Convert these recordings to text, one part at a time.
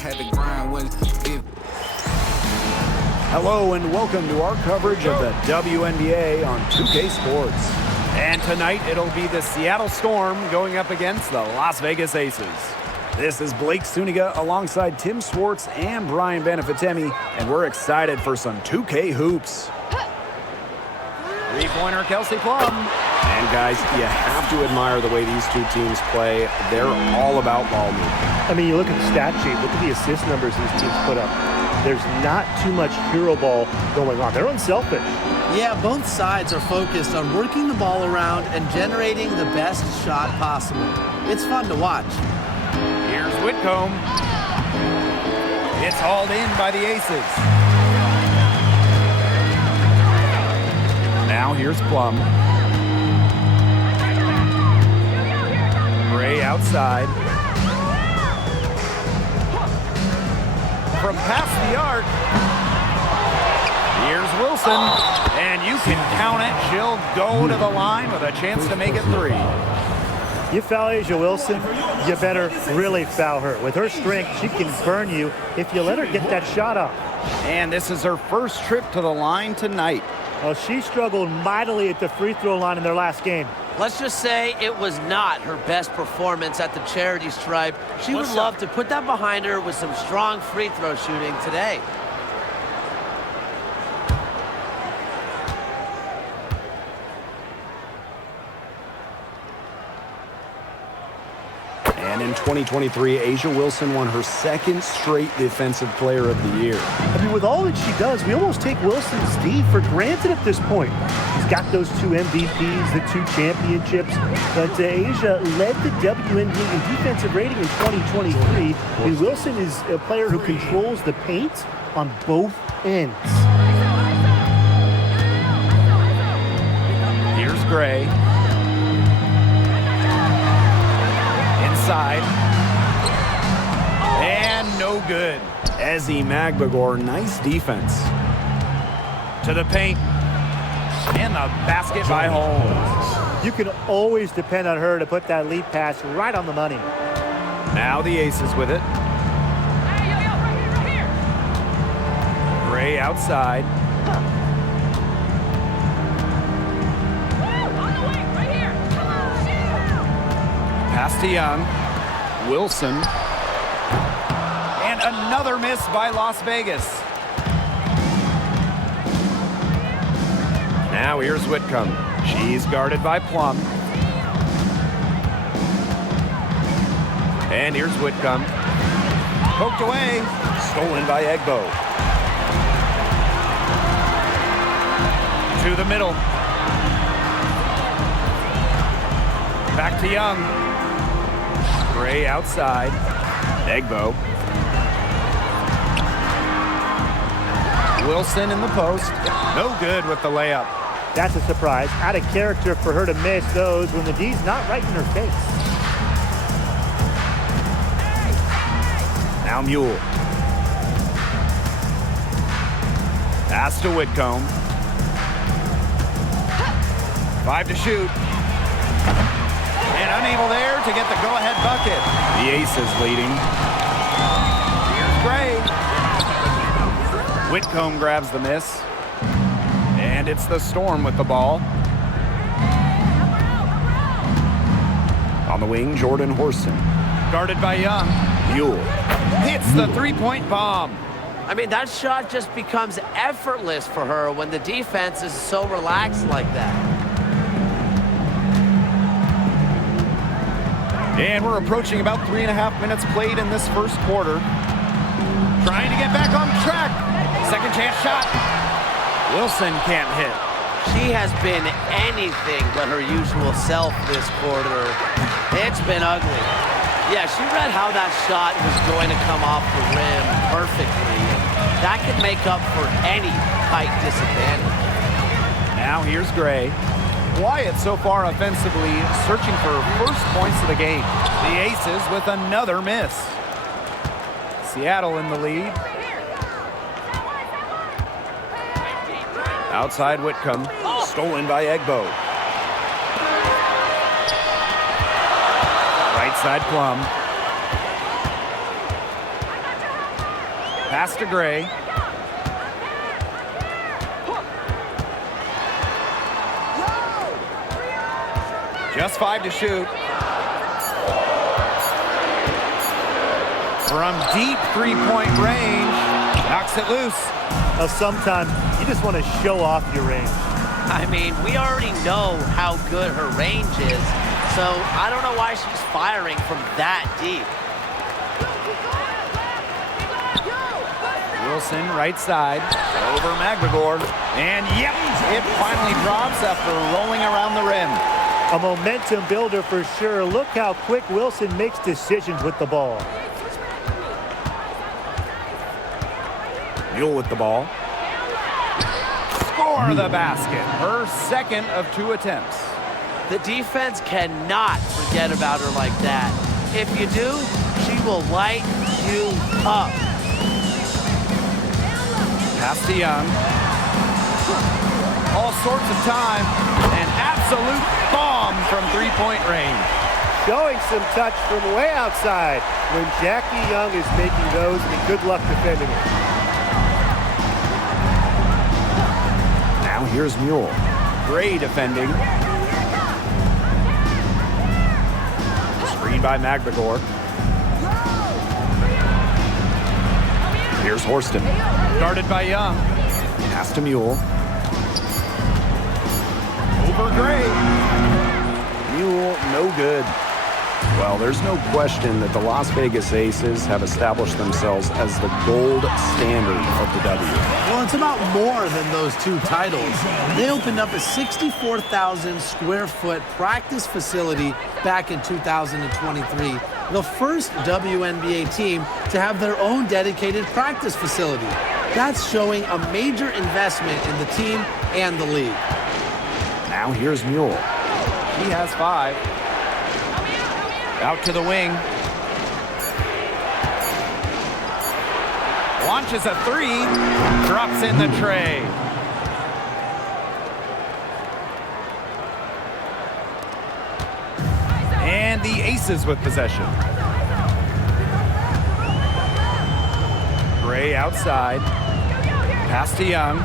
had to grind when it. Hello and welcome to our coverage of the WNBA on 2K Sports. And tonight it'll be the Seattle Storm going up against the Las Vegas Aces. This is Blake Suniga alongside Tim Swartz and Brian Benefitemi, and we're excited for some 2K hoops. Three-pointer Kelsey Plum. And guys, you have to admire the way these two teams play. They're all about ball movement. I mean, you look at the stat sheet, look at the assist numbers these teams put up. There's not too much hero ball going on. They're unselfish. Yeah, both sides are focused on working the ball around and generating the best shot possible. It's fun to watch. Here's Whitcomb. It's hauled in by the Aces. Now here's Plum. Gray outside. From past the arc. Here's Wilson. And you can count it. She'll go to the line with a chance to make it three. You foul Asia Wilson, you better really foul her. With her strength, she can burn you if you let her get that shot off. And this is her first trip to the line tonight. Well, she struggled mightily at the free throw line in their last game. Let's just say it was not her best performance at the charity stripe. She would love to put that behind her with some strong free throw shooting today. And in 2023, Asia Wilson won her second straight Defensive Player of the Year. I mean, with all that she does, we almost take Wilson's D for granted at this point. She's got those 2 MVPs, the 2 championships, but Asia led the WNBA in defensive rating in 2023. And Wilson is a player who controls the paint on both ends. Here's Gray. Inside. And no good. Ezzy Magbagor, nice defense. To the paint. And the basket by Holmes. You can always depend on her to put that lead pass right on the money. Now the Aces with it. Right here. Gray outside. On the wing, right here. Come on, shoot. Pass to Young. Wilson. And another miss by Las Vegas. Now here's Whitcomb. She's guarded by Plum. And here's Whitcomb. Poked away. Stolen by Egbo. To the middle. Back to Young. Gray outside. Egbo. Wilson in the post. No good with the layup. That's a surprise. Out of character for her to miss those when the D's not right in her face. Now Mule. Pass to Whitcomb. 5 to shoot. And unable there to get the go-ahead bucket. The Aces leading. Here's Gray. Whitcomb grabs the miss. And it's the Storm with the ball. On the wing, Jordan Horson. Guarded by Young. Mule hits the three-point bomb. I mean, that shot just becomes effortless for her when the defense is so relaxed like that. And we're approaching about 3.5 minutes played in this first quarter. Trying to get back on track. Second chance shot. Wilson can't hit. She has been anything but her usual self this quarter. It's been ugly. Yeah, she read how that shot was going to come off the rim perfectly. That could make up for any height disadvantage. Now here's Gray. Wyatt so far offensively searching for first points of the game. The Aces with another miss. Seattle in the lead. Outside Whitcomb. Stolen by Egbo. Right side Plum. Pass to Gray. Just 5 to shoot. From deep three-point range, knocks it loose. Now, sometimes you just want to show off your range. I mean, we already know how good her range is, so I don't know why she's firing from that deep. Wilson, right side, over McGregor. And yep, it finally drops after rolling around the rim. A momentum builder for sure. Look how quick Wilson makes decisions with the ball. Mule with the ball. Score the basket. Her second of 2 attempts. The defense cannot forget about her like that. If you do, she will light you up. Pass to Young. All sorts of time. An absolute bomb from three-point range. Showing some touch from way outside when Jackie Young is making those, and good luck defending it. Now here's Mule. Gray defending. Screen by McGregor. Here's Horston. Guarded by Young. Pass to Mule. Over Gray. Mule, no good. Well, there's no question that the Las Vegas Aces have established themselves as the gold standard of the W. Well, it's about more than those 2 titles. They opened up a 64,000 square foot practice facility back in 2023. The first WNBA team to have their own dedicated practice facility. That's showing a major investment in the team and the league. Now here's Mule. He has 5. Out to the wing. Launches a 3. Drops in the tray. And the Aces with possession. Gray outside. Pass to Young.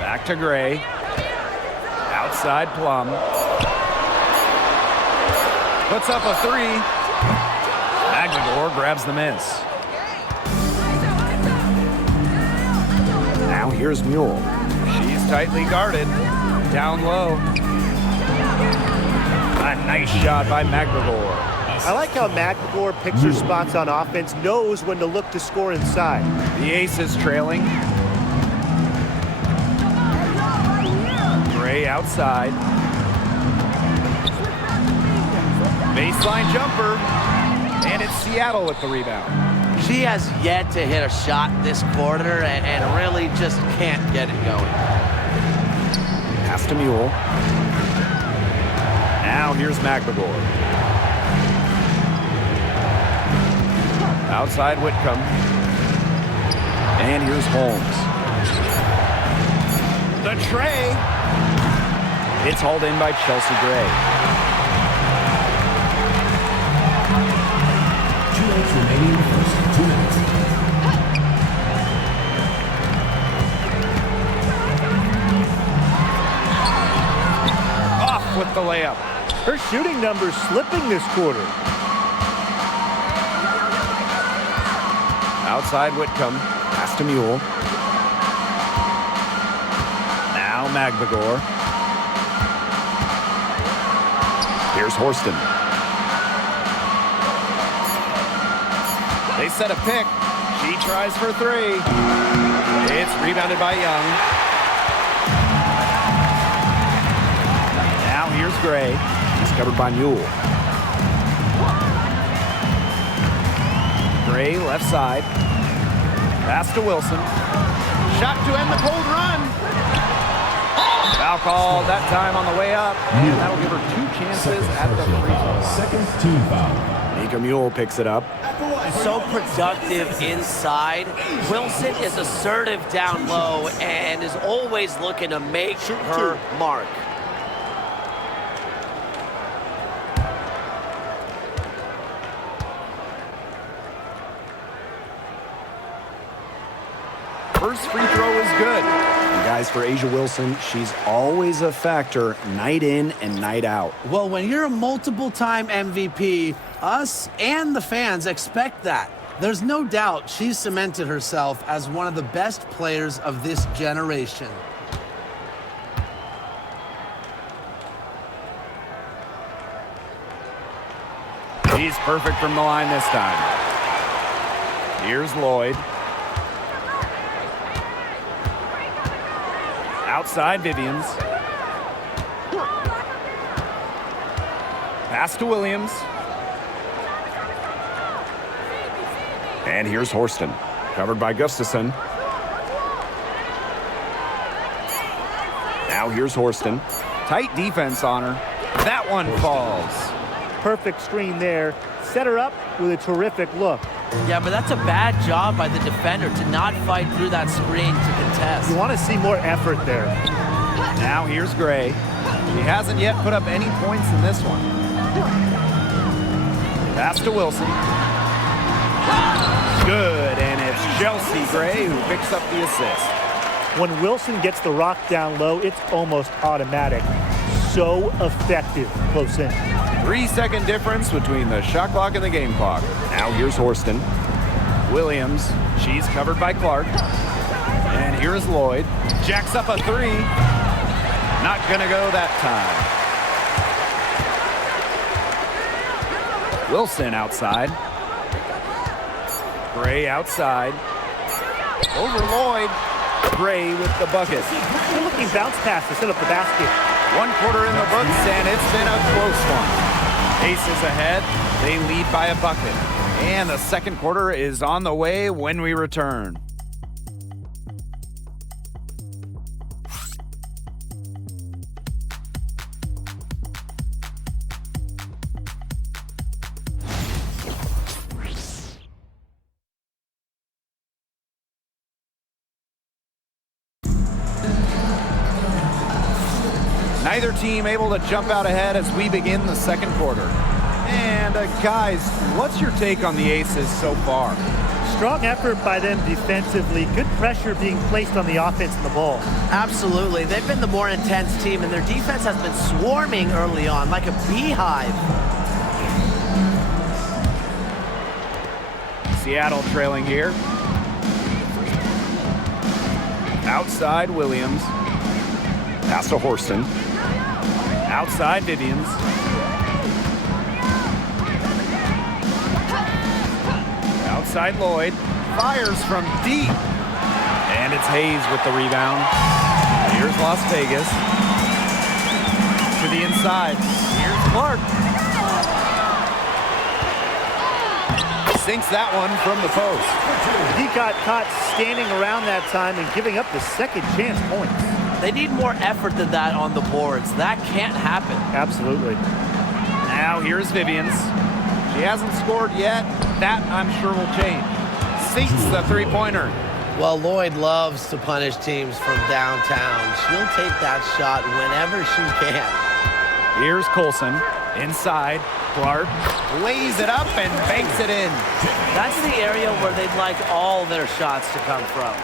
Back to Gray. Outside Plum. Puts up a 3. McGregor grabs the miss. Now here's Mule. She's tightly guarded. Down low. A nice shot by McGregor. I like how McGregor picks her spots on offense, knows when to look to score inside. The Aces trailing. Gray outside. Baseline jumper. And it's Seattle with the rebound. She has yet to hit a shot this quarter and really just can't get it going. Pass to Mule. Now here's McGregor. Outside Whitcomb. And here's Holmes. The tray. It's hauled in by Chelsea Gray. 2 minutes remaining in the first. 2 minutes. Off with the layup. Her shooting numbers slipping this quarter. Outside Whitcomb. Pass to Mule. Now McGregor. Here's Horston. They set a pick. She tries for 3. It's rebounded by Young. Now here's Gray. He's covered by Mule. Gray left side. Pass to Wilson. Shot to end the cold run. Foul called that time on the way up. And that'll give her 2 chances at the free throw. Second team foul. Mika Mule picks it up. So productive inside. Wilson is assertive down low and is always looking to make her mark. first free throw is good. And guys, for A'ja Wilson, she's always a factor night in and night out. Well, when you're a multiple-time MVP, us and the fans expect that. There's no doubt she's cemented herself as one of the best players of this generation. He's perfect from the line this time. Here's Lloyd. Outside Vivians. Pass to Williams. And here's Horston. Covered by Gustafson. Now here's Horston. Tight defense on her. That one falls. Perfect screen there. Set her up with a terrific look. Yeah, but that's a bad job by the defender to not fight through that screen to contest. You want to see more effort there. Now here's Gray. She hasn't yet put up any points in this one. Pass to Wilson. Good, and it's Chelsea Gray who picks up the assist. When Wilson gets the rock down low, it's almost automatic. So effective close in. 3-second difference between the shot clock and the game clock. Now here's Horston. Williams, she's covered by Clark. And here's Lloyd. Jacks up a three. Not gonna go that time. Wilson outside. Gray outside. Over Lloyd. Gray with the bucket. Good looking bounce pass to set up the basket. 1 quarter in the books, and it's been a close one. Aces ahead. They lead by a bucket. And the second quarter is on the way when we return. Neither team able to jump out ahead as we begin the second quarter. And guys, what's your take on the Aces so far? Strong effort by them defensively. Good pressure being placed on the offense and the ball. Absolutely. They've been the more intense team, and their defense has been swarming early on like a beehive. Seattle trailing here. Outside Williams. Pass to Horston. Outside Vivians. Outside Lloyd. Fires from deep. And it's Hayes with the rebound. Here's Las Vegas. To the inside. Here's Clark. Sinks that one from the post. He got caught standing around that time and giving up the second chance points. They need more effort than that on the boards. That can't happen. Absolutely. Now here's Vivians. She hasn't scored yet. That, I'm sure, will change. Sinks the three-pointer. Well, Lloyd loves to punish teams from downtown. She'll take that shot whenever she can. Here's Colson. Inside. Clark lays it up and banks it in. That's the area where they'd like all their shots to come from.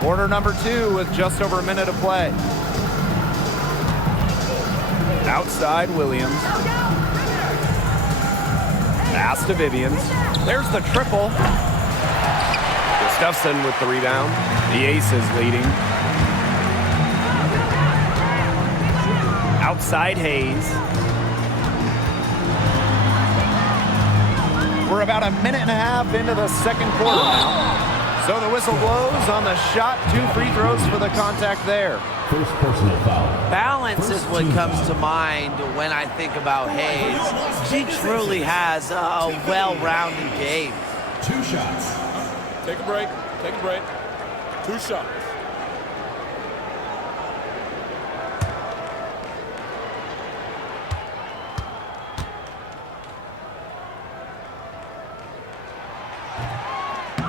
Quarter number 2 with just over a minute to play. Outside Williams. Pass to Vivians. There's the triple. Gustafson with the rebound. The Aces leading. Outside Hayes. We're about a minute and a half into the second quarter now. So the whistle blows on the shot. 2 free throws for the contact there. First personal foul. Balance is what comes to mind when I think about Hayes. She truly has a well-rounded game. 2 shots. Take a break. Take a break. 2 shots.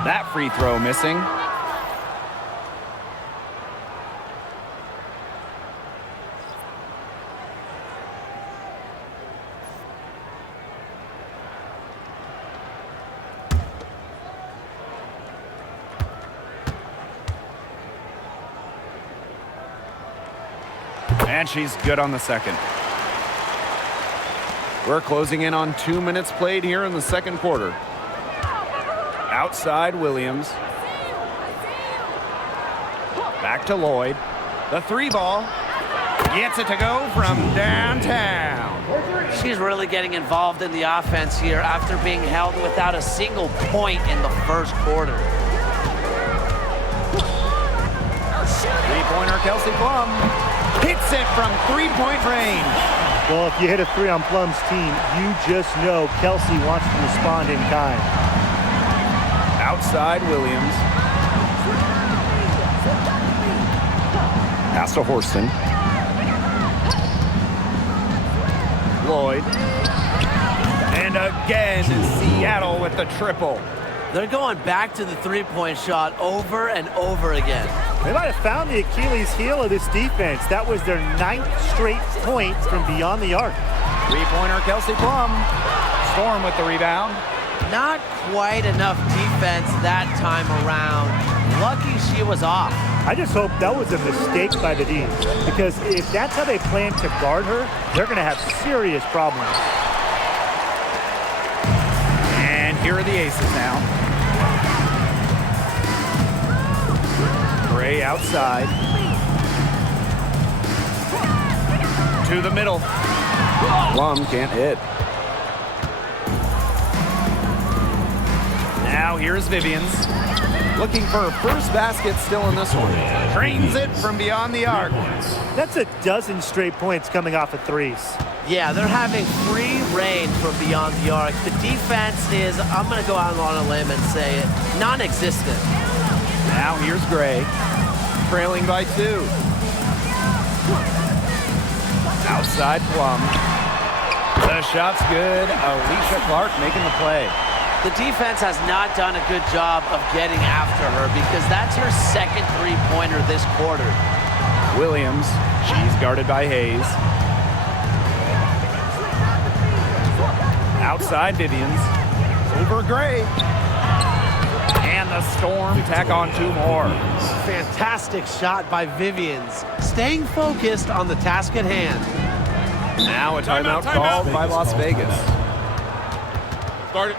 That free throw missing. And she's good on the second. We're closing in on 2 minutes played here in the second quarter. Outside Williams. Back to Lloyd. The 3 ball. Gets it to go from downtown. She's really getting involved in the offense here after being held without a single point in the first quarter. Three-pointer Kelsey Plum hits it from three-point range. Well, if you hit a 3 on Plum's team, you just know Kelsey wants to respond in kind. Outside Williams. Pass to Horston. Lloyd. And again, Seattle with the triple. They're going back to the three-point shot over and over again. They might have found the Achilles heel of this defense. That was their 9th straight point from beyond the arc. Three-pointer Kelsey Plum. Storm with the rebound. Not quite enough defense that time around. Lucky she was off. I just hope that was a mistake by the Deans, because if that's how they plan to guard her, they're going to have serious problems. And here are the aces now. Gray outside. To the middle. Plum can't hit. Now here's Vivians. Looking for her first basket still in this one. Drains it from beyond the arc. That's a dozen straight points coming off of threes. Yeah, they're having free reign from beyond the arc. The defense is, I'm going to go out on a limb and say it, non-existent. Now here's Gray, trailing by 2. Outside Plum. The shot's good. Alicia Clark making the play. The defense has not done a good job of getting after her because that's her second three-pointer this quarter. Williams, she's guarded by Hayes. Outside Vivians, over Gray. And the Storm tack on 2 more. Fantastic shot by Vivians, staying focused on the task at hand. Now a timeout called by Las Vegas. Start it.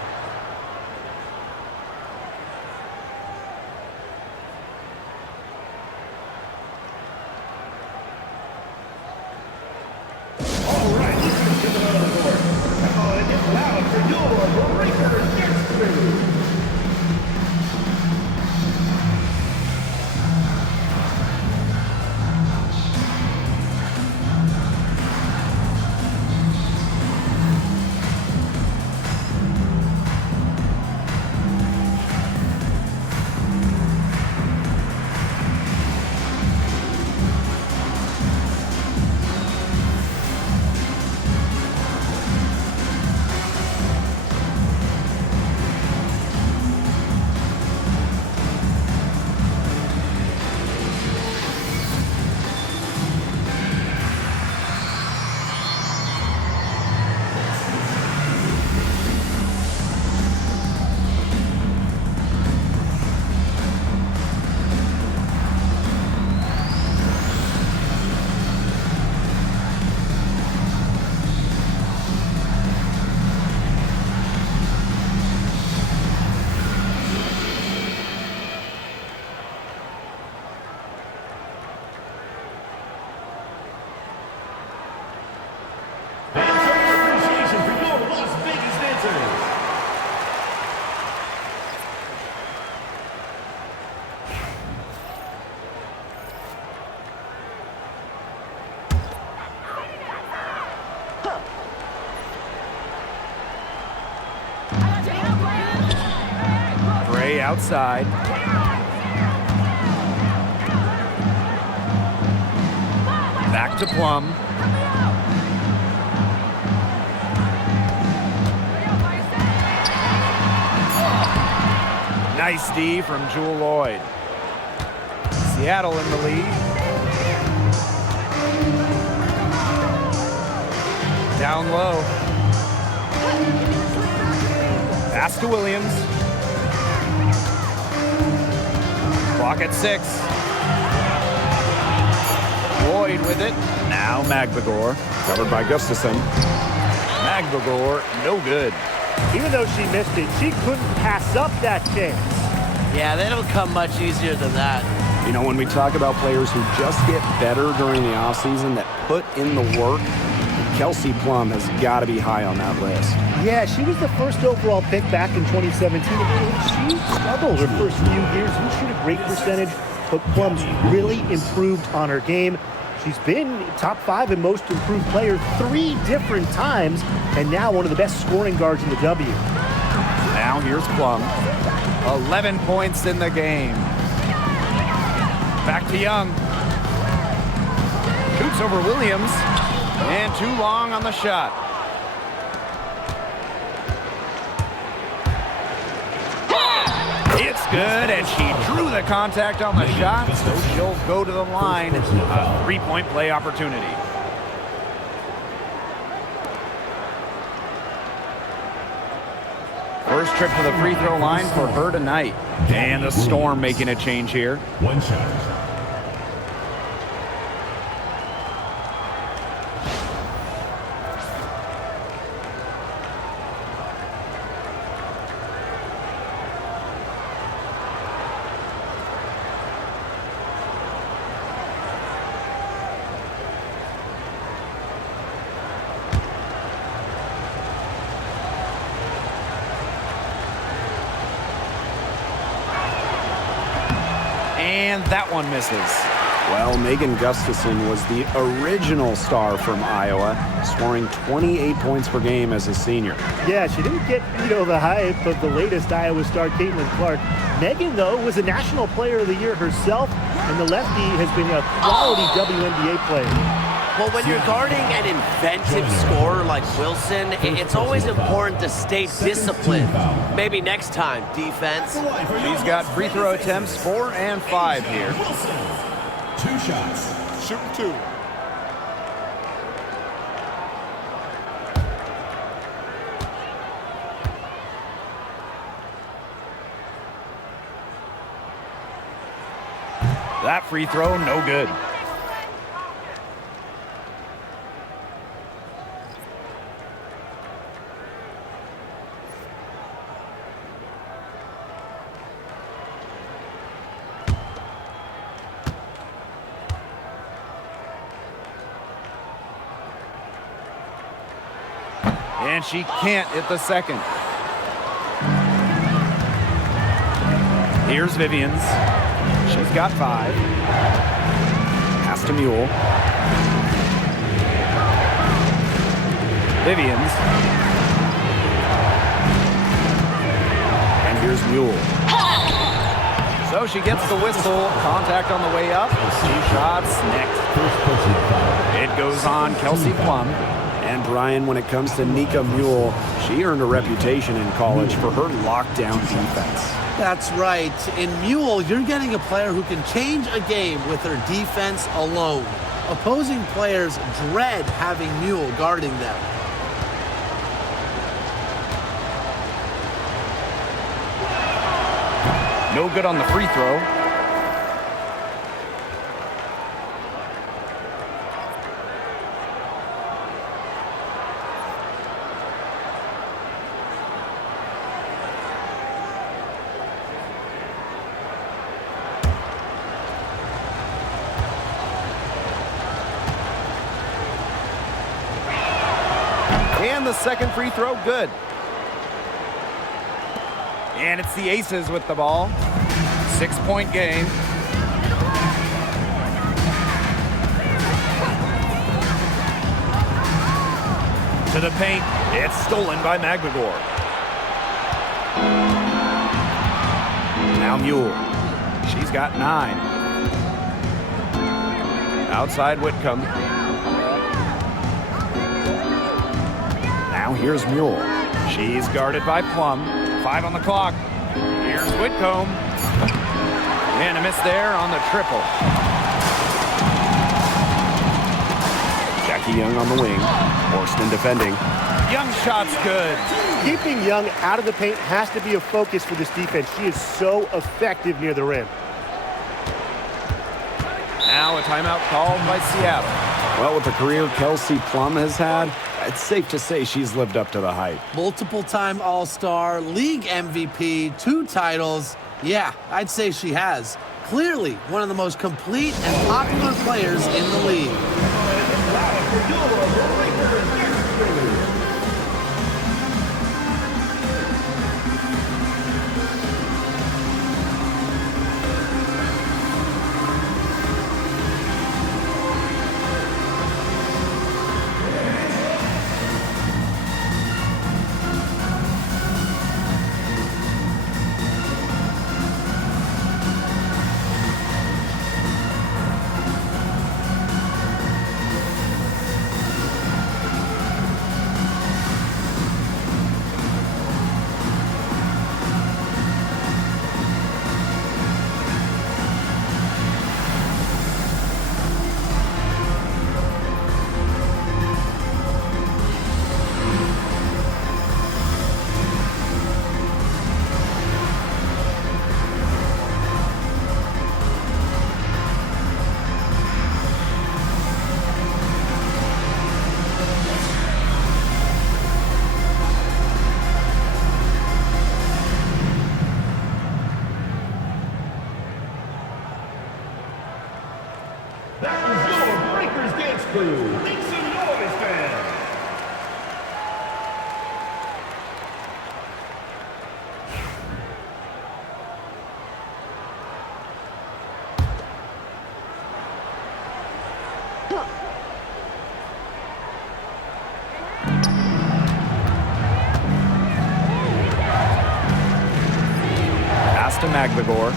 Gray outside. Back to Plum. Nice D from Jewel Lloyd. Seattle in the lead. Down low. Pass to Williams. Clock at 6. Boyd with it. Now Magbagor. Covered by Gustafson. Magbagor, no good. Even though she missed it, she couldn't pass up that chance. Yeah, they don't come much easier than that. You know, when we talk about players who just get better during the offseason, that put in the work, Kelsey Plum has got to be high on that list. Yeah, she was the first overall pick back in 2017. She struggled her first few years. Didn't shoot a great percentage, but Plum's really improved on her game. She's been top 5 in most improved player 3 different times, and now one of the best scoring guards in the W. Now here's Plum. 11 points in the game. Back to Young. Shoots over Williams. And too long on the shot. It's good, and she drew the contact on the shot, so she'll go to the line. A 3-point play opportunity. First trip to the free throw line for her tonight. And the Storm making a change here. One shot. And that one misses. Well, Megan Gustafson was the original star from Iowa, scoring 28 points per game as a senior. Yeah, she didn't get, the hype of the latest Iowa star, Caitlin Clark. Megan, though, was a National Player of the Year herself, and the lefty has been a quality WNBA player. Well, when you're guarding an inventive scorer like Wilson, it's always important to stay disciplined. Maybe next time, defense. She's got free throw attempts 4 and 5 here. 2 shots. Shooting 2. That free throw, no good. And she can't hit the second. Here's Vivians. She's got 5. Pass to Mule. Vivians. And here's Mule. So she gets the whistle. Contact on the way up. 2 shots next. It goes on Kelsey Plum. And Brian, when it comes to Nika Mule, she earned a reputation in college for her lockdown defense. That's right. In Mule, you're getting a player who can change a game with her defense alone. Opposing players dread having Mule guarding them. No good on the free throw. And the second free throw, good. And it's the Aces with the ball. 6-point game. To the paint. It's stolen by Magbagor. Now Mule. She's got 9. Outside Whitcomb. Now here's Mule. She's guarded by Plum. 5 on the clock. Here's Whitcomb. And a miss there on the triple. Jackie Young on the wing. Horston defending. Young shot's good. Keeping Young out of the paint has to be a focus for this defense. She is so effective near the rim. Now a timeout called by Seattle. Well, with the career Kelsey Plum has had, it's safe to say she's lived up to the hype. Multiple-time All-Star, league MVP, 2 titles. Yeah, I'd say she has. Clearly one of the most complete and popular players in the league. Pass to McGregor.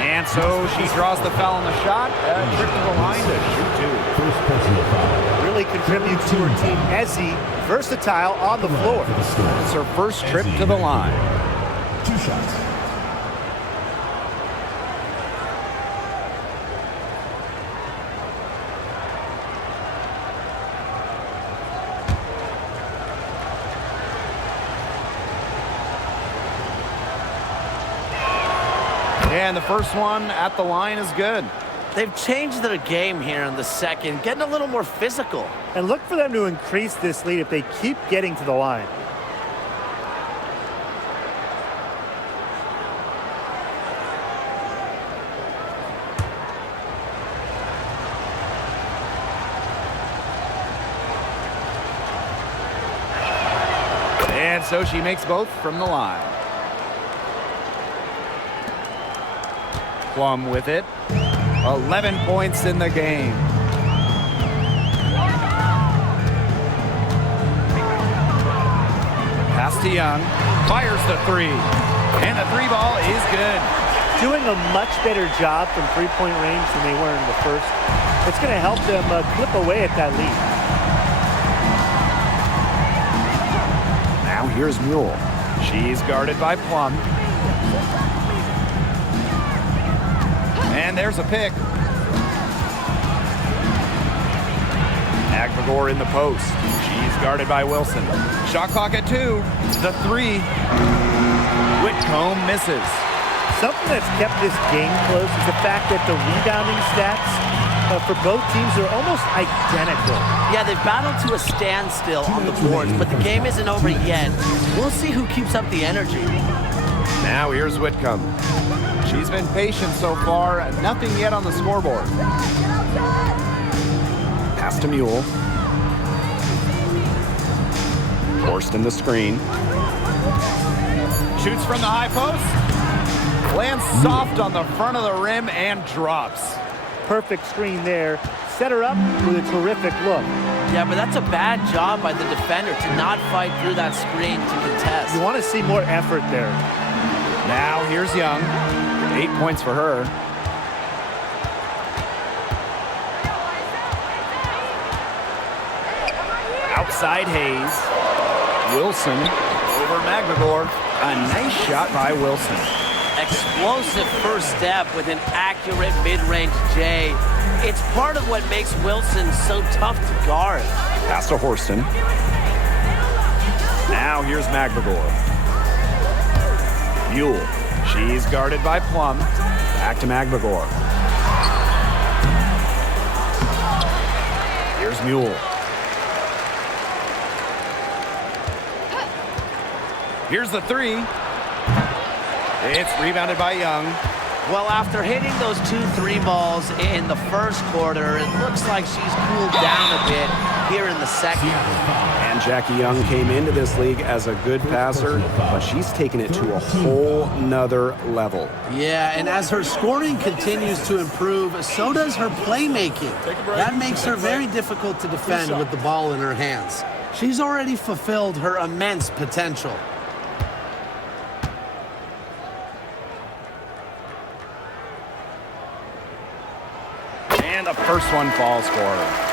And so she draws the foul on the shot. Trip to the line to shoot 2. First personal foul. Really contributes to her team. Ezzy, versatile on the floor. It's her first trip to the line. 2 shots. And the first one at the line is good. They've changed their game here in the second, getting a little more physical. And look for them to increase this lead if they keep getting to the line. And so she makes both from the line. Plum with it. 11 points in the game. Pass to Young. Fires the 3. And the 3 ball is good. Doing a much better job from three-point range than they were in the first. It's going to help them clip away at that lead. Now here's Mule. She's guarded by Plum. And there's a pick. McGregor in the post. She's guarded by Wilson. Shot clock at 2. The 3. Whitcomb misses. Something that's kept this game close is the fact that the rebounding stats for both teams are almost identical. Yeah, they've battled to a standstill on the boards, but the game isn't over yet. We'll see who keeps up the energy. Now here's Whitcomb. She's been patient so far, nothing yet on the scoreboard. Pass to Mule. Forced in the screen. Shoots from the high post. Lands soft on the front of the rim and drops. Perfect screen there. Set her up with a terrific look. Yeah, but that's a bad job by the defender to not fight through that screen to contest. You want to see more effort there. Now here's Young. 8 points for her. Outside Hayes. Wilson over McGregor. A nice shot by Wilson. Explosive first step with an accurate mid-range J. It's part of what makes Wilson so tough to guard. Pass to Horston. Now here's McGregor. Mule. She's guarded by Plum. Back to Magbagor. Here's Mule. Here's the three. It's rebounded by Young. Well, after hitting those 2 3-balls in the first quarter, it looks like she's cooled down a bit here in the second. And Jackie Young came into this league as a good passer, but she's taken it to a whole nother level. Yeah, and as her scoring continues to improve, so does her playmaking. That makes her very difficult to defend with the ball in her hands. She's already fulfilled her immense potential. And the first one falls for her.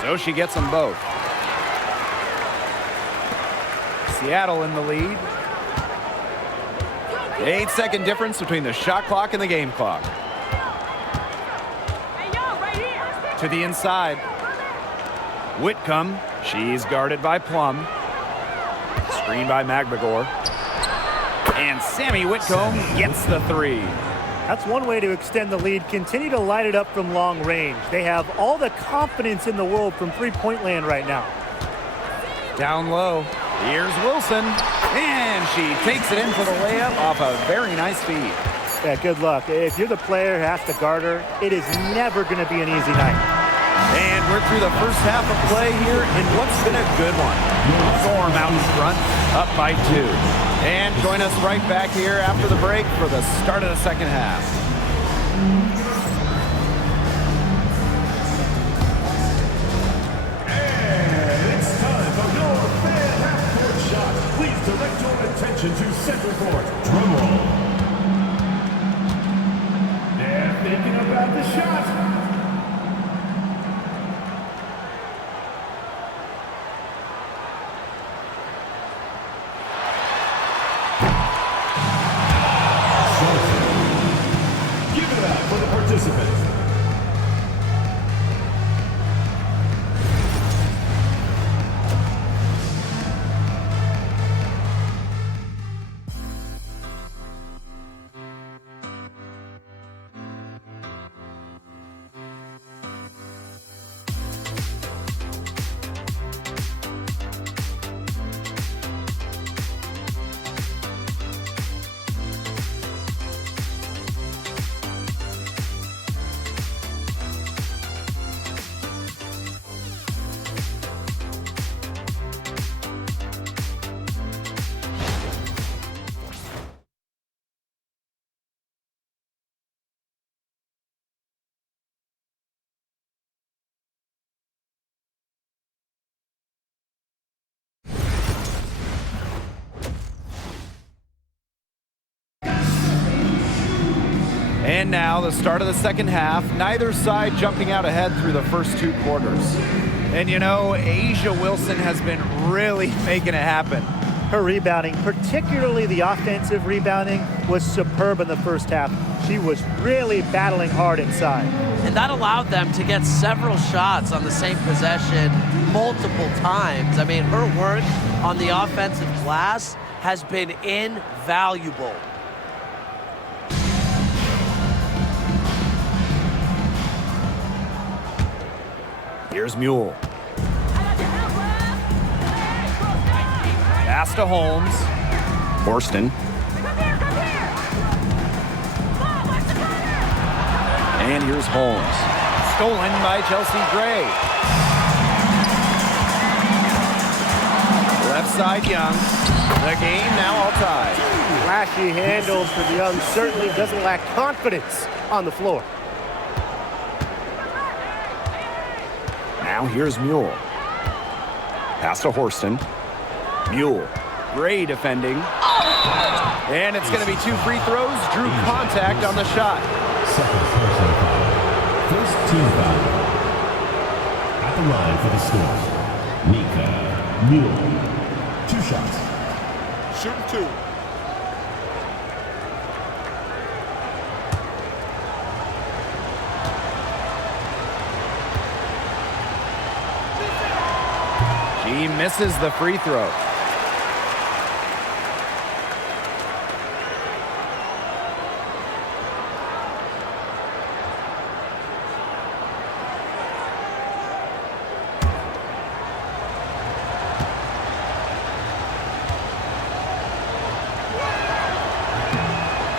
So she gets them both. Seattle in the lead. 8-second difference between the shot clock and the game clock. To the inside. Whitcomb. She's guarded by Plum. Screen by Magbagor. And Sammy Whitcomb gets the three. That's one way to extend the lead. Continue to light it up from long range. They have all the confidence in the world from three-point land right now. Down low. Here's Wilson. And she takes it in for the layup off a very nice feed. Yeah, good luck. If you're the player who has to guard her, it is never going to be an easy night. And we're through the first half of play here in what's been a good one. Storm out in front, up by 2. And join us right back here after the break for the start of the second half. And it's time for your fan half-court shot. Please direct your attention to center court. Drum roll. They're thinking about the shot. Participants. And now the start of the second half. Neither side jumping out ahead through the first 2 quarters. And you know, A'ja Wilson has been really making it happen. Her rebounding, particularly the offensive rebounding, was superb in the first half. She was really battling hard inside. And that allowed them to get several shots on the same possession multiple times. I mean, her work on the offensive glass has been invaluable. Here's Mule. Pass to Holmes. Horston. And here's Holmes. Stolen by Chelsea Gray. Left side Young. The game now all tied. Flashy handles for Young. Certainly doesn't lack confidence on the floor. Now here's Mule. Pass to Horston. Mule. Gray defending. And it's going to be 2 free throws. Drew contact on the shot. Second personal foul. First team foul. At the line for the score, Nika Mule. 2 shots. shooting 2. She misses the free throw.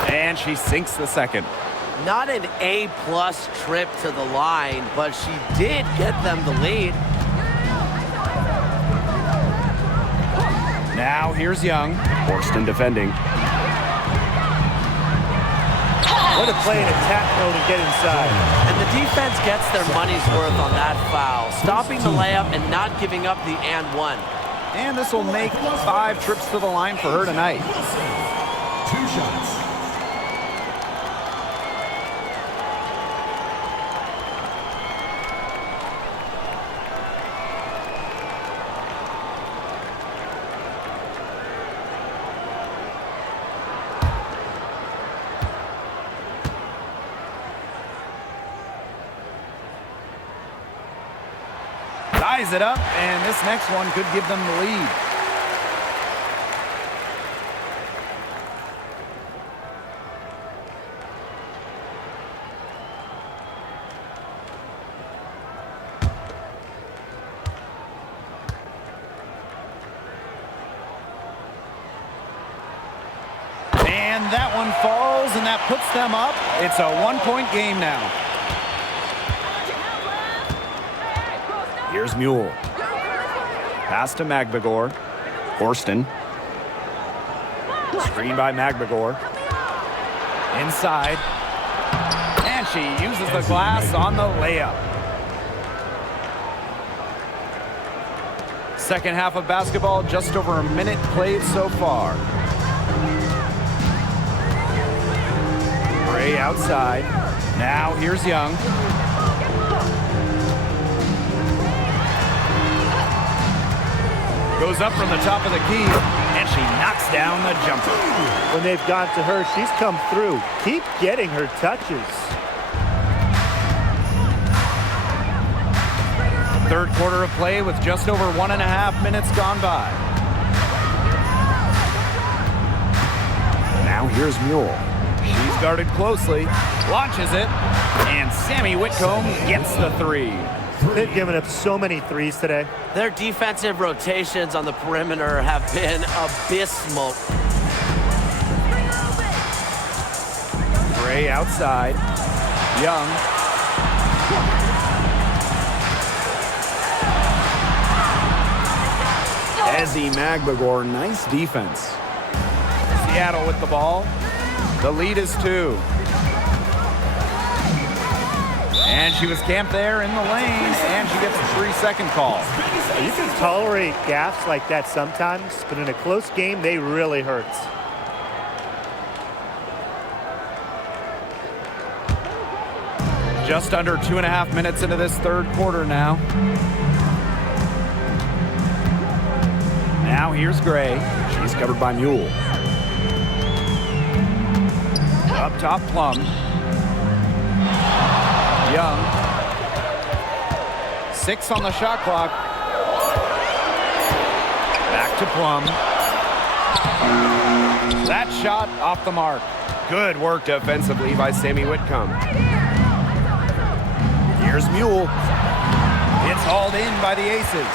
And she sinks the second. Not an A-plus trip to the line, but she did get them the lead. Now here's Young. Horston defending. What a play in attack mode to get inside. And the defense gets their money's worth on that foul, stopping the layup and not giving up the and one. And this will make 5 trips to the line for her tonight. 2 shots. Ties it up, and this next one could give them the lead. And that one falls, and that puts them up. It's a 1-point game now. Here's Mule. Pass to Magbegor. Horston. Screen by Magbegor. Inside. And she uses the glass on the layup. Second half of basketball, just over a minute played so far. Gray outside. Now here's Young. Goes up from the top of the key, and she knocks down the jumper. When they've gone to her, she's come through. Keep getting her touches. Third quarter of play with just over 1.5 minutes gone by. Now here's Mule. She's guarded closely, launches it, and Sammy Whitcomb gets the 3. They've given up so many threes today. Their defensive rotations on the perimeter have been abysmal. Gray outside. Young. Ezzy Magbegor, nice defense. Seattle with the ball. The lead is 2. And she was camped there in the lane, and she gets a 3-second call. You can tolerate gaffes like that sometimes, but in a close game, they really hurt. Just under 2.5 minutes into this third quarter now. Now here's Gray. She's covered by Mule. Up top, Plum. Young. 6 on the shot clock. Back to Plum. That shot off the mark. Good work defensively by Sammy Whitcomb. Here's Mule. It's hauled in by the Aces.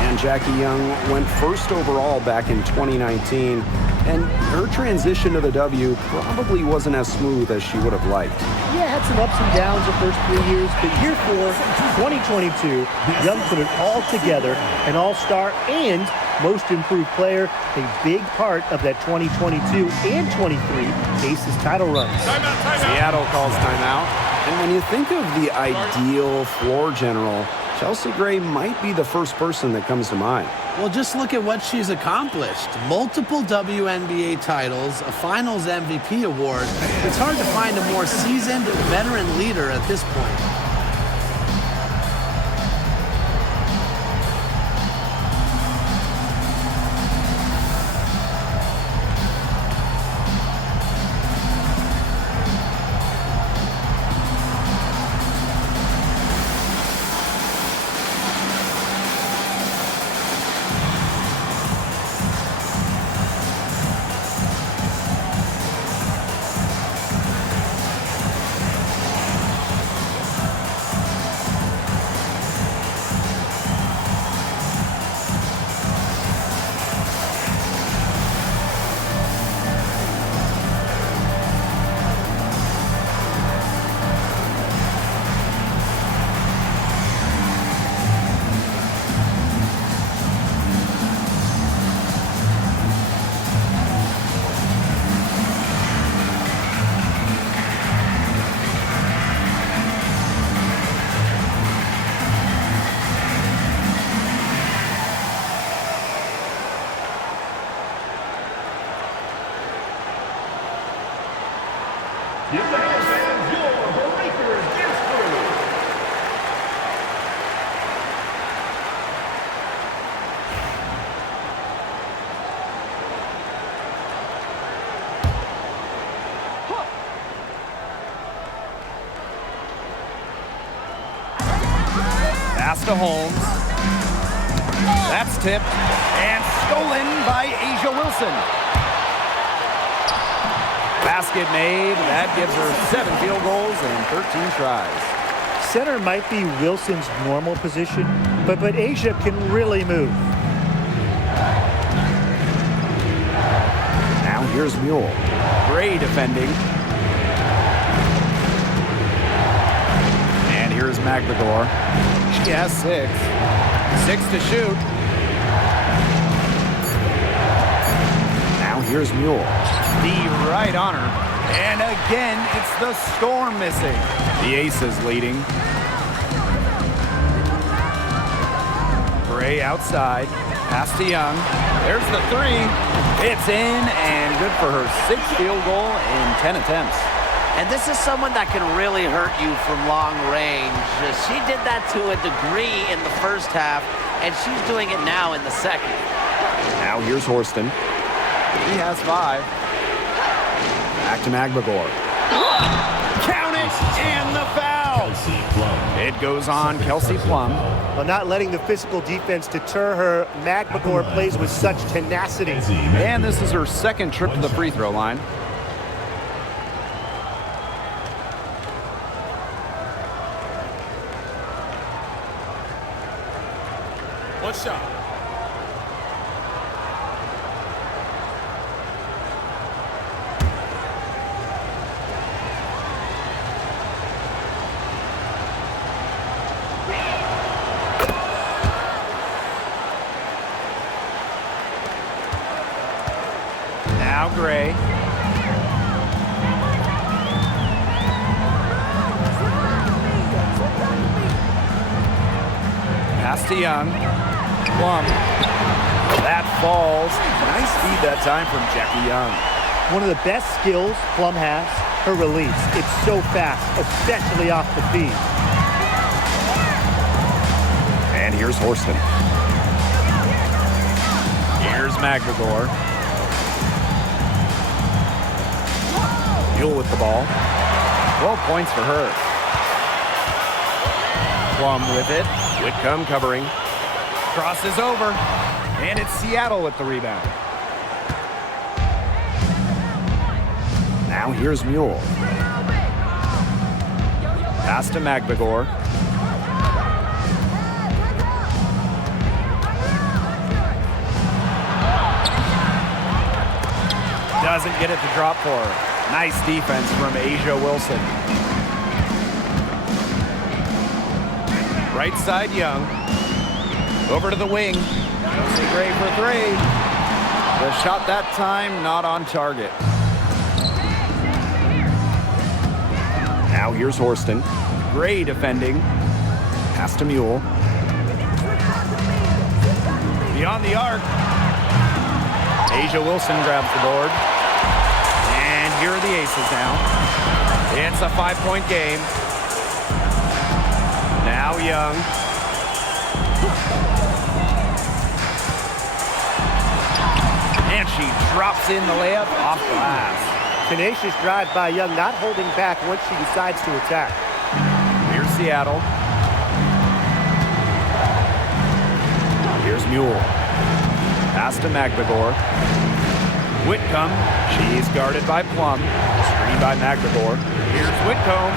And Jackie Young went first overall back in 2019. And her transition to the W probably wasn't as smooth as she would have liked. Yeah, had some ups and downs the first 3 years, but year 4, 2022, Young put it all together, an all-star and most improved player, a big part of that 2022 and 23 Aces title runs. Timeout. Seattle calls timeout. And when you think of the ideal floor general, Chelsea Gray might be the first person that comes to mind. Well, just look at what she's accomplished. Multiple WNBA titles, a Finals MVP award. It's hard to find a more seasoned veteran leader at this point. Pass to Holmes. That's tipped and stolen by Asia Wilson. Basket made. That gives her 7 field goals and 13 tries. Center might be Wilson's normal position, but Asia can really move. Now here's Mule. Gray defending. And here's Magdagor. She has 6. 6 to shoot. Now here's Mule. The right on her. And again, it's the Storm missing. The Aces leading. Gray outside. Pass to Young. There's the 3. It's in and good for her 6th field goal in 10 attempts. And this is someone that can really hurt you from long range. She did that to a degree in the first half, and she's doing it now in the second. Now here's Horston. He has 5. Back to Magbagor. Count it, and the foul. It goes on Kelsey Plum. Well, not letting the physical defense deter her, Magbagor plays with such tenacity. And this is her 2nd trip to the free throw line. One shot. Now Gray. Pass to Young. Plum. That falls. Nice feed that time from Jackie Young. One of the best skills Plum has, her release. It's so fast, especially off the feed. And here's Horston. Here's Magbagor. Mule with the ball. 12 points for her. Plum with it. Whitcomb covering. Crosses over. And it's Seattle with the rebound. Now here's Mule. Pass to Magbagor. Doesn't get it to drop for her. Nice defense from Asia Wilson. Right side Young. Over to the wing. Kelsey Gray for 3. The shot that time not on target. Now here's Horston. Gray defending. Pass to Mule. Beyond the arc. Asia Wilson grabs the board. And here are the Aces now. It's a 5-point game. Now Young. And she drops in the layup off glass. Tenacious drive by Young, not holding back once she decides to attack. Here's Seattle. Here's Mule. Pass to Magbagor. Whitcomb. She's guarded by Plum. Screen by Magbagor. Here's Whitcomb.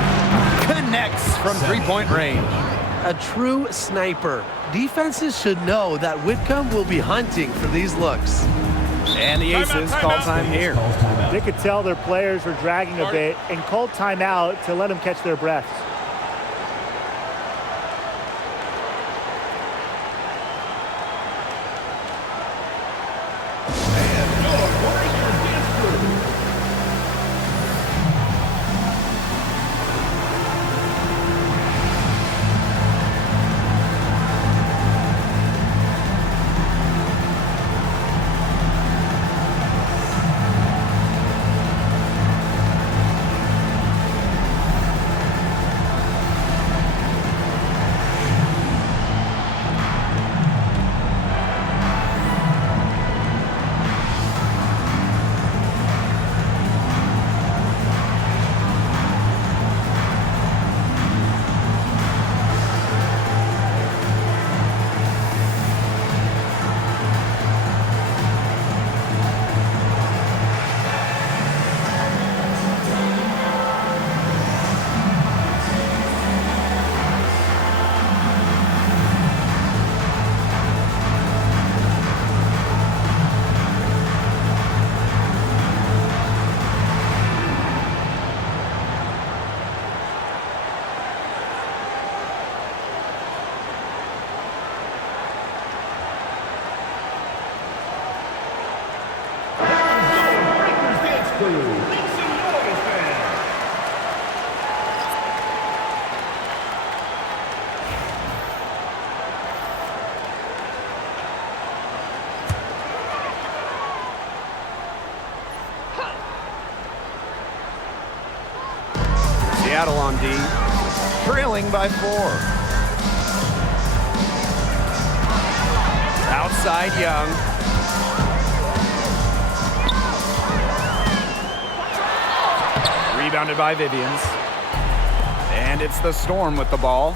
Connects from 3-point range. A true sniper. Defenses should know that Whitcomb will be hunting for these looks. And the Aces call time here. They could tell their players were dragging a bit and called timeout to let them catch their breaths. Seattle on D, trailing by 4. Outside Young. Rebounded by Vivians. And it's the Storm with the ball.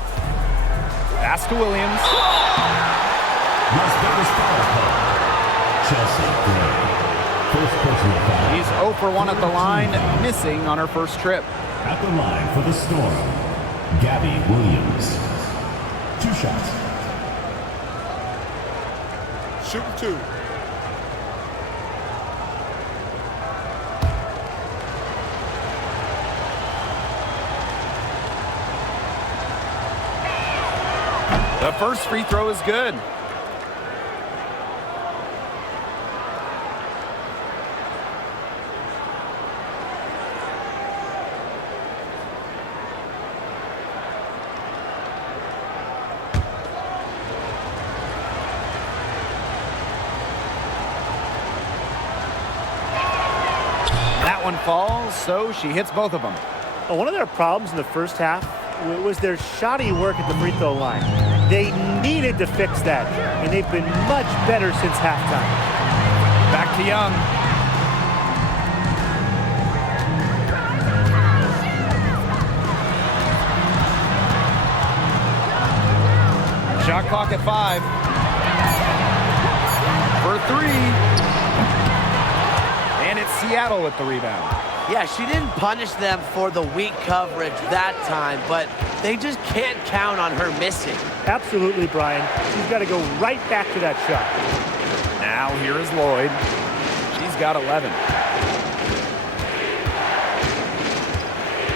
Pass to Williams. Las Vegas foul call. Chelsea Gray. First personal foul. He's 0 for 1 at the line, missing on her first trip. At the line for the Storm, Gabby Williams. 2 shots. Shooting 2. The first free throw is good. That one falls, so she hits both of them. One of their problems in the first half was their shoddy work at the free throw line. They needed to fix that, and they've been much better since halftime. Back to Young. Shot clock at 5. For 3. And it's Seattle with the rebound. Yeah, she didn't punish them for the weak coverage that time, but they just can't count on her missing. Absolutely, Brian. She's got to go right back to that shot. Now here is Lloyd. She's got 11.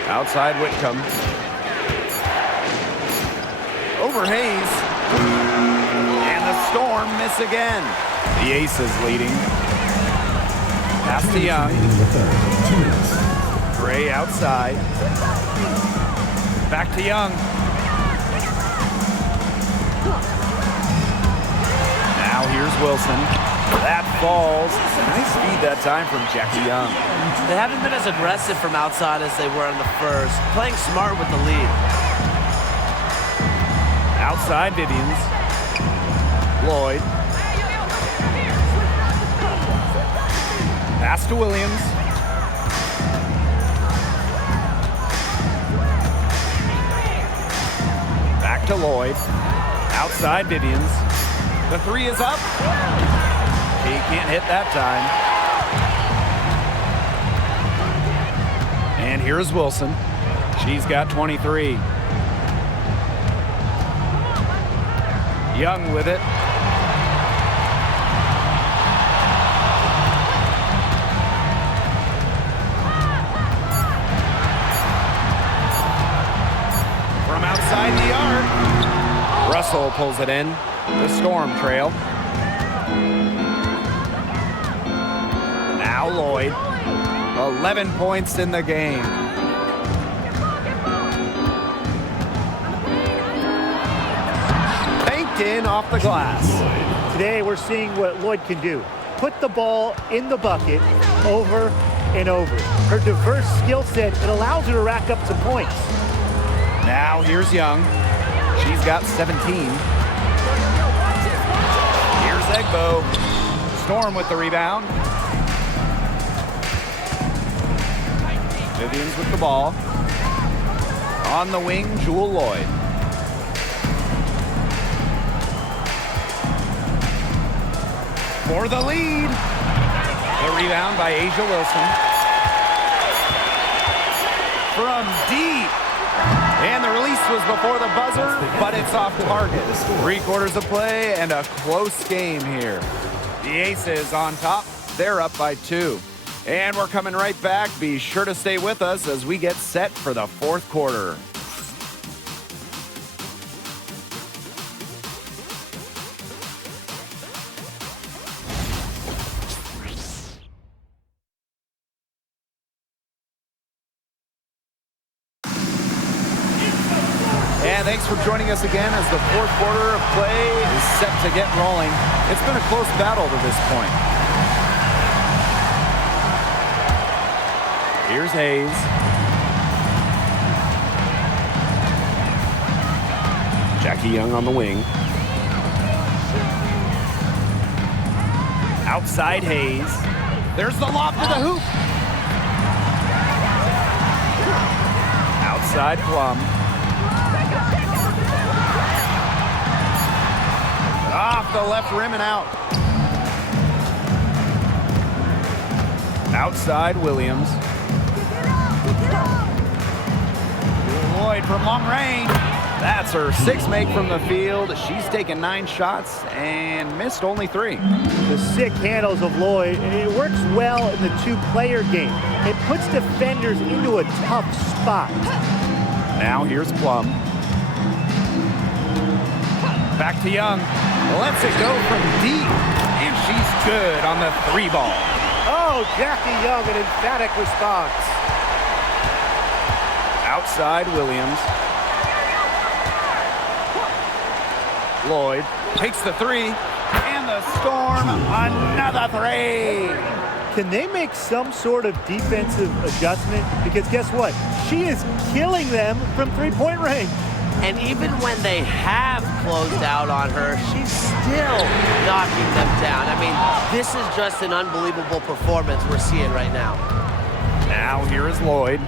Outside Whitcomb. Over Hayes. And the Storm miss again. The Aces leading. Pass to Young. Gray outside. Back to Young. Now here's Wilson. That falls. Nice feed that time from Jackie Young. They haven't been as aggressive from outside as they were in the first. Playing smart with the lead. Outside Vivians. Lloyd. Pass to Williams. Back to Lloyd. Outside Vivians. The 3 is up. He can't hit that time. And here's Wilson. She's got 23. Young with it. From outside the arc. Russell pulls it in. The Storm trail. Now Lloyd. 11 points in the game. Banked in off the glass. Today, we're seeing what Lloyd can do. Put the ball in the bucket over and over. Her diverse skill set, it allows her to rack up some points. Now here's Young. She's got 17. Here's Egbo. Storm with the rebound. Vivians with the ball. On the wing, Jewel Lloyd. For the lead. The rebound by Asia Wilson. From deep. And the release was before the buzzer, but it's off target. 3/4 of play and a close game here. The Aces on top. They're up by 2. And we're coming right back. Be sure to stay with us as we get set for the 4th quarter. And thanks for joining us again as the 4th quarter of play is set to get rolling. It's been a close battle to this point. Here's Hayes. Jackie Young on the wing. Outside Hayes. There's the lob to the hoop. Outside Plum. Off the left rim and out. Outside Williams. Lloyd from long range. That's her sixth make from the field. She's taken 9 shots and missed only 3. The sick handles of Lloyd, it works well in the two-player game. It puts defenders into a tough spot. Now here's Plum. Back to Young. Lets it go from deep. And she's good on the 3 ball. Oh, Jackie Young, an emphatic response. Outside Williams. Lloyd takes the 3, and the Storm, another 3. Can they make some sort of defensive adjustment? Because guess what? She is killing them from three-point range. And even when they have closed out on her, she's still knocking them down. I mean, this is just an unbelievable performance we're seeing right now. Now here is Lloyd.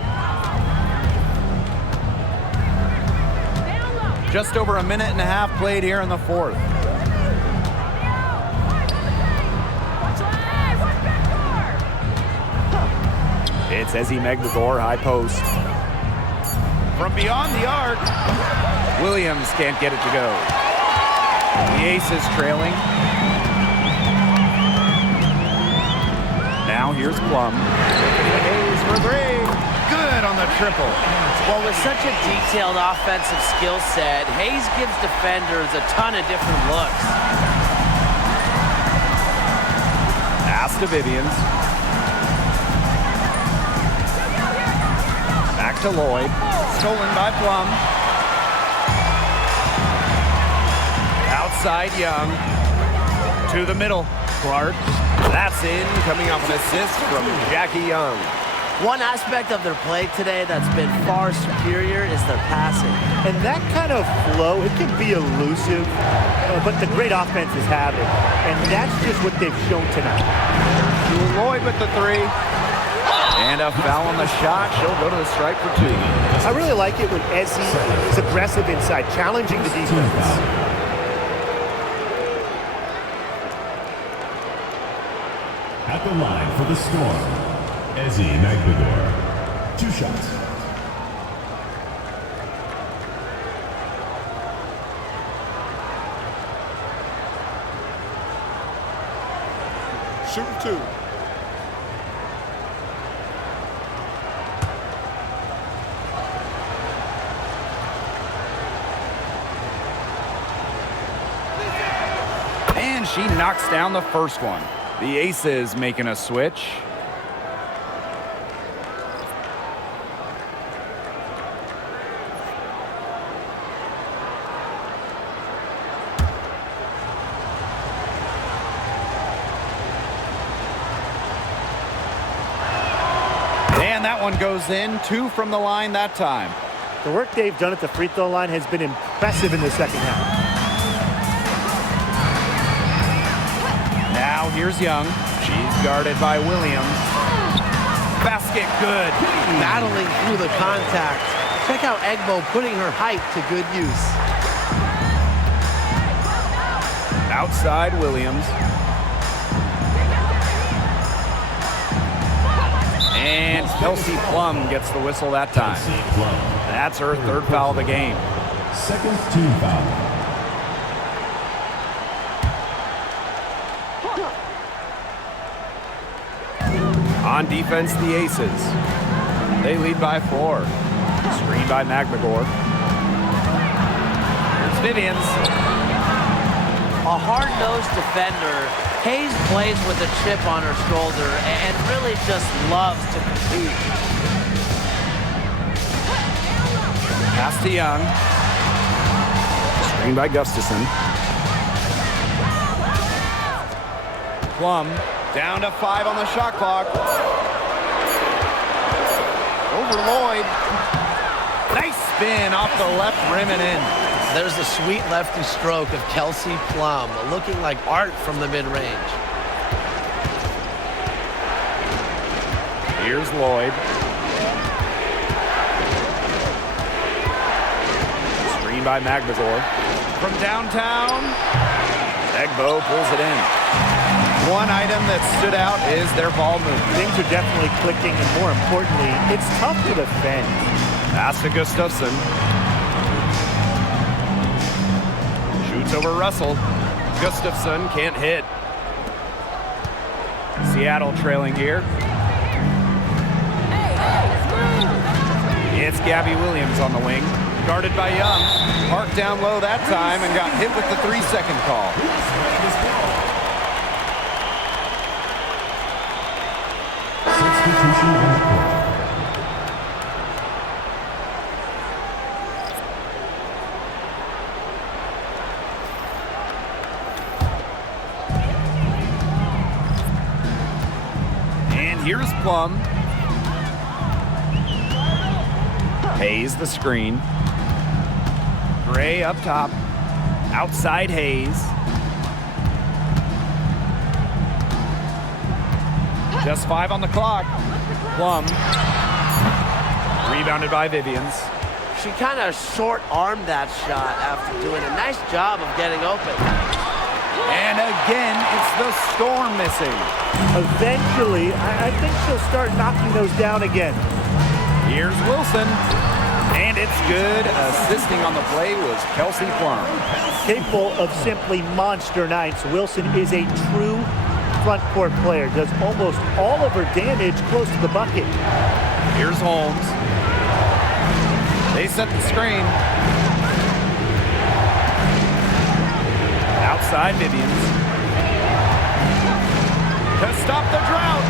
Just over a minute and a half played here in the 4th. It's Ezzie Megdegor, high post. From beyond the arc, Williams can't get it to go. The Aces trailing. Now here's Plum. Hayes for 3. Good on the triple. Well, with such a detailed offensive skill set, Hayes gives defenders a ton of different looks. Pass to Vivians. Back to Lloyd. Stolen by Plum. Outside Young. To the middle. Clark. That's in. Coming off an assist from Jackie Young. One aspect of their play today that's been far superior is their passing. And that kind of flow, it can be elusive, but the great offenses have it. And that's just what they've shown tonight. Lloyd with the 3. And a foul on the shot. She'll go to the stripe for 2. I really like it when Ezzie is aggressive inside, challenging the defense. At the line for the Storm, Ezzie Megdegor. 2 shots. Shooting 2. And she knocks down the first one. The Aces making a switch. And that one goes in. 2 from the line that time. The work they've done at the free throw line has been impressive in the second half. Now here's Young. She's guarded by Williams. Basket good. Battling through the contact. Check out Egbo putting her height to good use. Outside Williams. And Kelsey Plum gets the whistle that time. That's her 3rd foul of the game. Second team foul. On defense, the Aces. They lead by 4. Screen by McGregor. Here's Vivians. A hard-nosed defender, Hayes plays with a chip on her shoulder and really just loves to compete. Pass to Young. Screen by Gustafson. Plum down to 5 on the shot clock. Over Lloyd. Nice spin off the left rim and in. There's the sweet lefty stroke of Kelsey Plum, looking like art from the mid-range. Here's Lloyd. Screen by Magdagor. From downtown, Egbo pulls it in. One item that stood out is their ball movement. Things are definitely clicking, and more importantly, it's tough to defend. Pass to Gustafson. Shoots over Russell. Gustafson can't hit. Seattle trailing here. It's Gabby Williams on the wing. Guarded by Young. Parked down low that time and got hit with the 3-second call. Substitution on the court. And here's Plum. Hayes the screen. Gray up top. Outside Hayes. Just 5 on the clock. Plum. Rebounded by Vivians. She kind of short-armed that shot after doing a nice job of getting open. And again, it's the Storm missing. Eventually, I think she'll start knocking those down again. Here's Wilson. And it's good. Assisting on the play was Kelsey Plum. Capable of simply monster nights, Wilson is a true front court player. Does almost all of her damage close to the bucket. Here's Holmes. They set the screen. Outside Vivians. To stop the drought.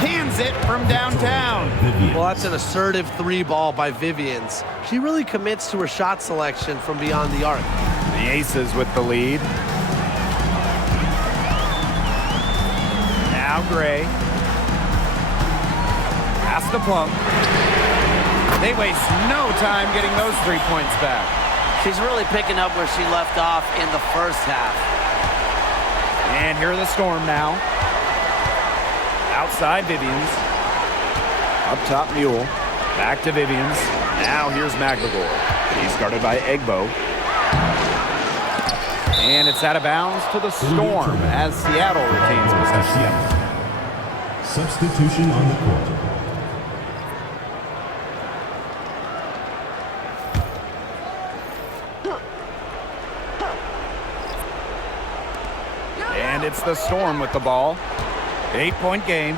Cans it from downtown. Well, that's an assertive 3 ball by Vivians. She really commits to her shot selection from beyond the arc. The Aces with the lead. Now Gray. Pass to Plum. They waste no time getting those 3 points back. She's really picking up where she left off in the first half. And here are the Storm now. Outside Vivians. Up top Mule. Back to Vivians. Now here's Magdagor. He's guarded by Egbo. And it's out of bounds to the Storm as Seattle retains possession. Substitution on the court. And it's the Storm with the ball. 8-point game.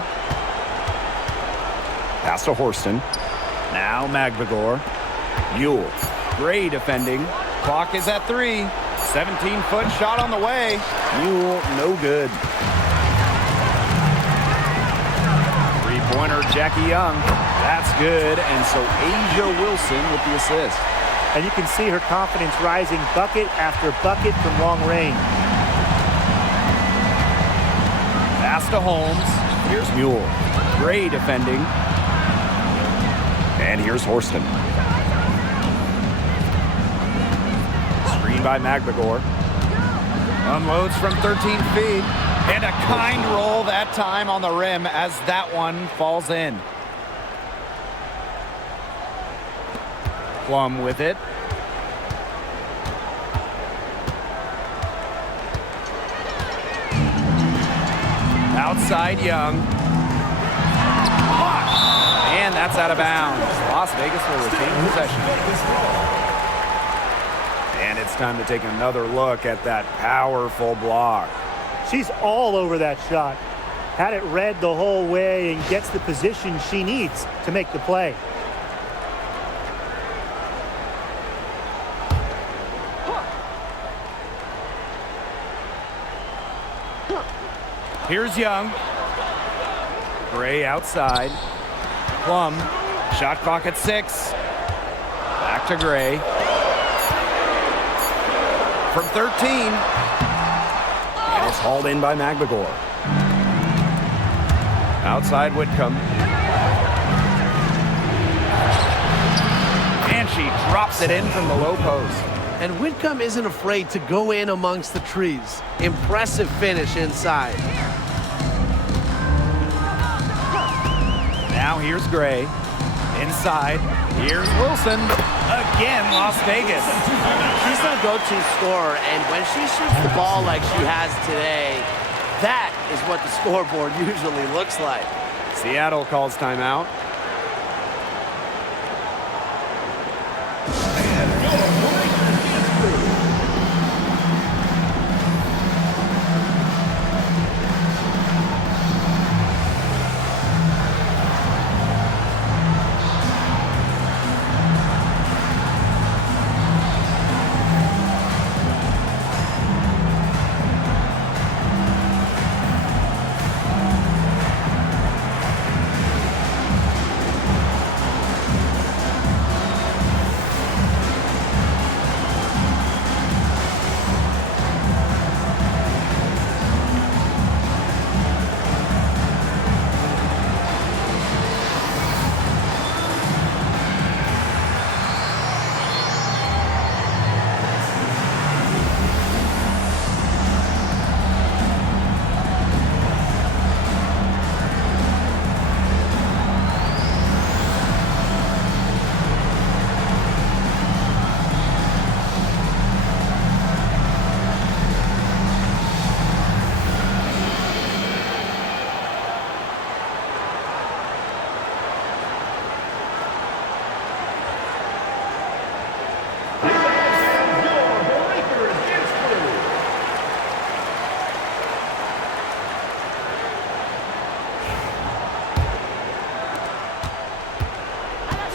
Pass to Horston. Now Magdagor. Mule. Gray defending. Clock is at 3. 17-foot shot on the way. Mule, no good. Three-pointer, Jackie Young. That's good. And so Asia Wilson with the assist. And you can see her confidence rising bucket after bucket from long range. Pass to Holmes. Here's Mule. Gray defending. And here's Horston. Screen by Magdagor. Unloads from 13 feet. And a kind roll that time on the rim as that one falls in. Plum with it. Outside Young. And that's out of bounds. Las Vegas will retain possession. And it's time to take another look at that powerful block. She's all over that shot. Had it read the whole way and gets the position she needs to make the play. Here's Young. Gray outside. Plum. Shot clock at 6. Back to Gray. From 13. And it's hauled in by Magdagor. Outside Whitcomb. And she drops it in from the low post. And Whitcomb isn't afraid to go in amongst the trees. Impressive finish inside. Now here's Gray. Inside. Here's Wilson. Again, Las Vegas. She's their go-to scorer, and when she shoots the ball like she has today, that is what the scoreboard usually looks like. Seattle calls timeout.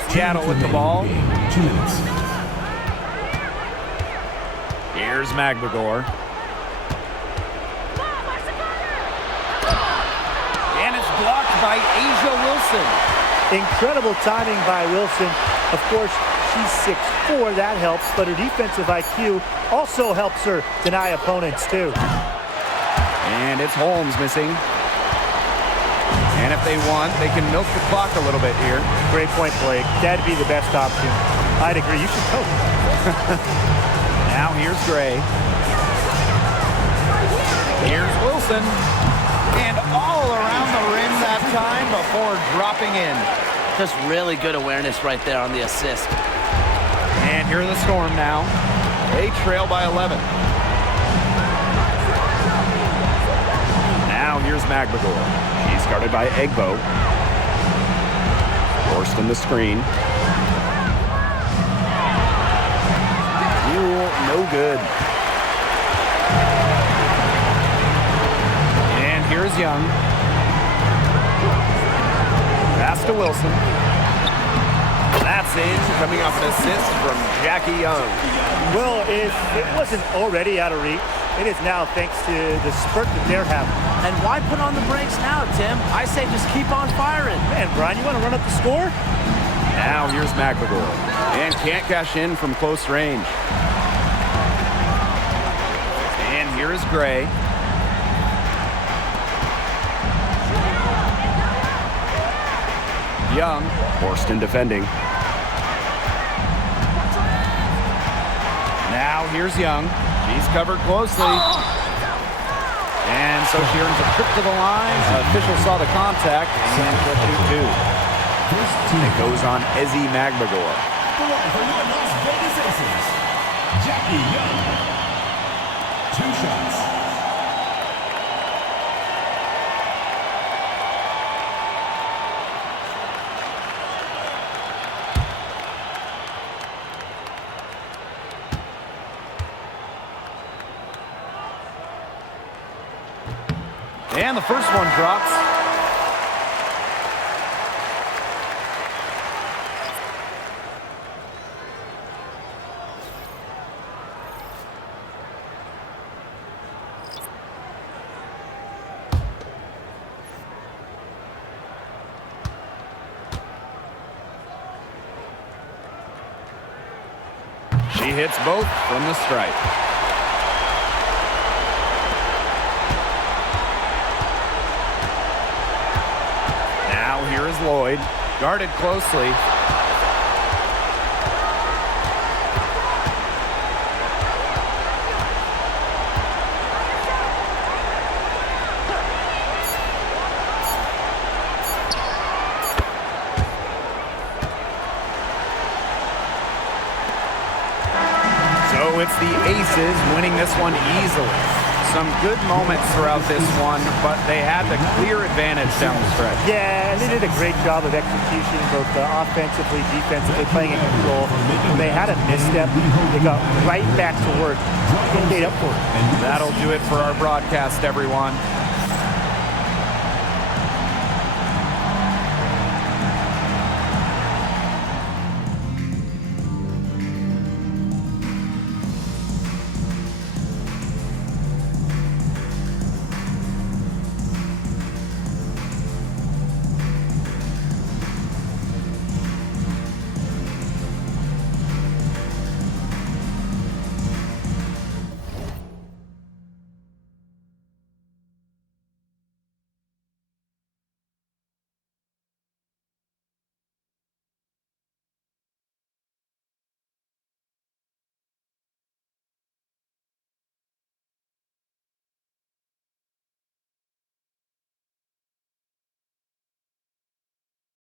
Seattle with the ball. 2 minutes. Here's McGregor. And it's blocked by Asia Wilson. Incredible timing by Wilson. Of course, she's 6'4", that helps, but her defensive IQ also helps her deny opponents too. And it's Holmes missing. And if they want, they can milk the clock a little bit here. Great point, Blake. That'd be the best option. I'd agree. You should coach. Now here's Gray. Here's Wilson. And all around the rim that time before dropping in. Just really good awareness right there on the assist. And here are the Storm now. They trail by 11. Now here's McGregor. He's guarded by Egbo. Forced in the screen. Mule, no good. And here's Young. Pass to Wilson. That's in, coming off an assist from Jackie Young. Well, if it wasn't already out of reach, it is now thanks to the spurt that they're having. And why put on the brakes now, Tim? I say just keep on firing. Man, Brian, you want to run up the score? Now here's McGregor. And can't cash in from close range. And here is Gray. Young, forced in defending. Now here's Young. She's covered closely. And so she earns a trip to the line. Official saw the contact and for 2-2. It goes on Ezzy McGregor. For your Las Vegas Aces, Jackie Young. 2 shots. And the first one drops. She hits both from the stripe. Now here is Lloyd, guarded closely. the Aces, winning this one easily. Some good moments throughout this one, but they had the clear advantage down the stretch. Yeah, and they did a great job of execution, both offensively, defensively, playing in control. When they had a misstep, they got right back to work and made up for it. That'll do it for our broadcast, everyone.